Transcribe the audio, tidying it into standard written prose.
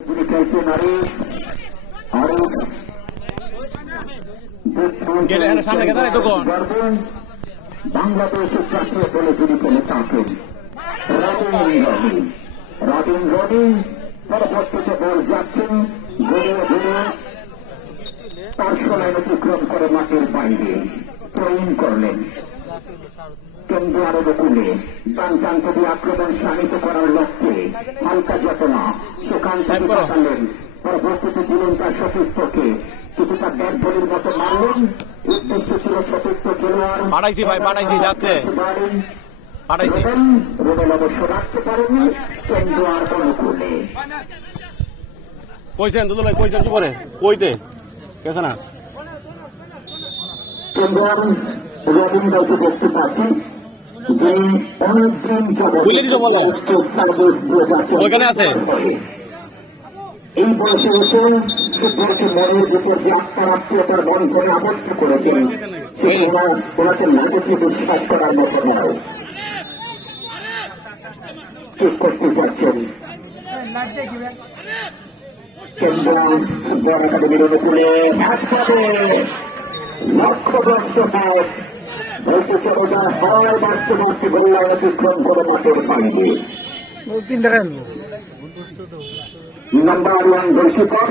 তিনি খেলছেন বাংলাদেশের জাতীয় দলে যিনি খেলে থাকেন রবিন রবি পরবর্তীতে বল যাচ্ছেন গড়িয়ে ঘুরে পার্শ্বলাইন অতিক্রম করে মাঠের বাইরে প্রয়ণ করলেন কেন্দ্র আরো বকুলে ডান প্রান্ত দিয়ে আক্রমণ শানিত করার লক্ষ্যে হালকা যতনা সেখান থেকে পাঠালেন পরবর্তীতে দিলেন তার সতীর্থকে কিছুটা ব্যাট বলির মতো মারলেন উদ্দেশ্য ছিল সতীর্থ খেলোয়াড় রুবেল অবশ্য রাখতে পারেনি কেন্দ্র আর অনুকূলে কইছেন দুদুল ভাই কইছেন কি করে কইতে কেছে না কেন্দ্র রবিন ভাইকে দেখতে পাচ্ছি যিনি অনেকদিন সার্ভিস দিয়ে যাচ্ছেন ওইখানে আছে এই বয়সে এসে বয়সে মনের ভিতর যে আত্মার আত্মীয়তার বন্ধনে আবদ্ধ করেছেন সেটা ওনাকে নাটকে বিশ্বাস করার মতো নয় ঠিক করতে যাচ্ছেন কেন্দ্র ফুটবল একাডেমির অনুকূলে হ্যাট পাবে লক্ষ্যগ্রস্ত হয় বলতে চলে যায় হয় বাড়তে বাড়তে গোল্লা অতিক্রম করে মাঠের বাইরে নাম্বার 1 গোলকিপার